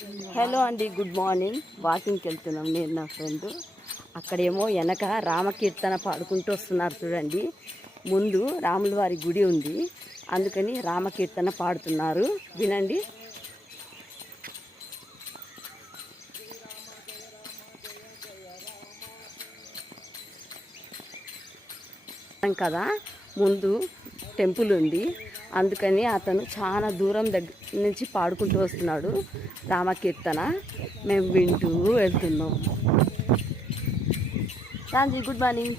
Hello అండి, good morning. వాకింగ్కి వెళ్తున్నాం నేను నా ఫ్రెండ్. అక్కడేమో వెనక రామకీర్తన పాడుకుంటూ వస్తున్నారు చూడండి. ముందు రాముల వారి గుడి ఉంది, అందుకని రామకీర్తన పాడుతున్నారు, వినండి. కదా ముందు టెంపుల్ ఉంది, అందుకని అతను చాలా దూరం దగ్గర నుంచి పాడుకుంటూ వస్తున్నాడు రామకీర్తన. మేము వింటూ వెళ్తున్నాం. Ramji, good morning.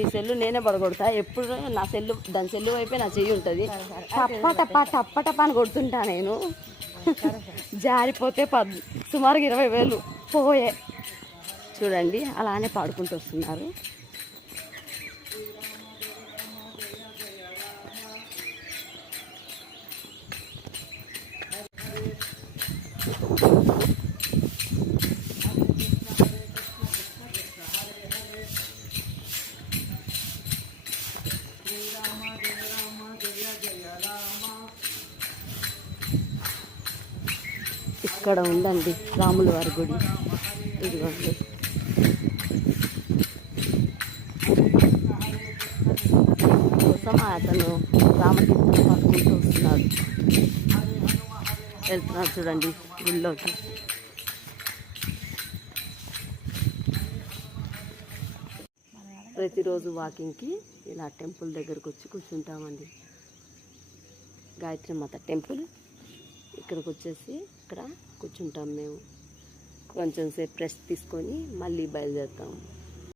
ఈ సెల్లు నేనే పడగొడతా ఎప్పుడు. నా సెల్లు దాని సెల్లు వైపే నా చెయ్యి ఉంటుంది. టప్ప అని కొడుతుంటా నేను. జారిపోతే సుమారుగా 20,000 పోయే. చూడండి, అలానే పాడుకుంటూ వస్తున్నారు. ఇక్కడ ఉందండి రాముల వారి గుడి, ఇదిగోండి. కోసం అతను రామకీర్తన పాడుకుంటూ వస్తున్నాడు. వెళ్తున్నాడు చూడండి గుళ్ళోకి. ప్రతిరోజు వాకింగ్కి ఇలా టెంపుల్ దగ్గరకు వచ్చి కూర్చుంటామండి. గాయత్రి మాత టెంపుల్ ఇక్కడికి వచ్చేసి ఇక్కడ కూర్చుంటాం మేము. కొంచెం సేపు రెస్ట్ తీసుకొని మళ్ళీ బయలుదేరుతాము.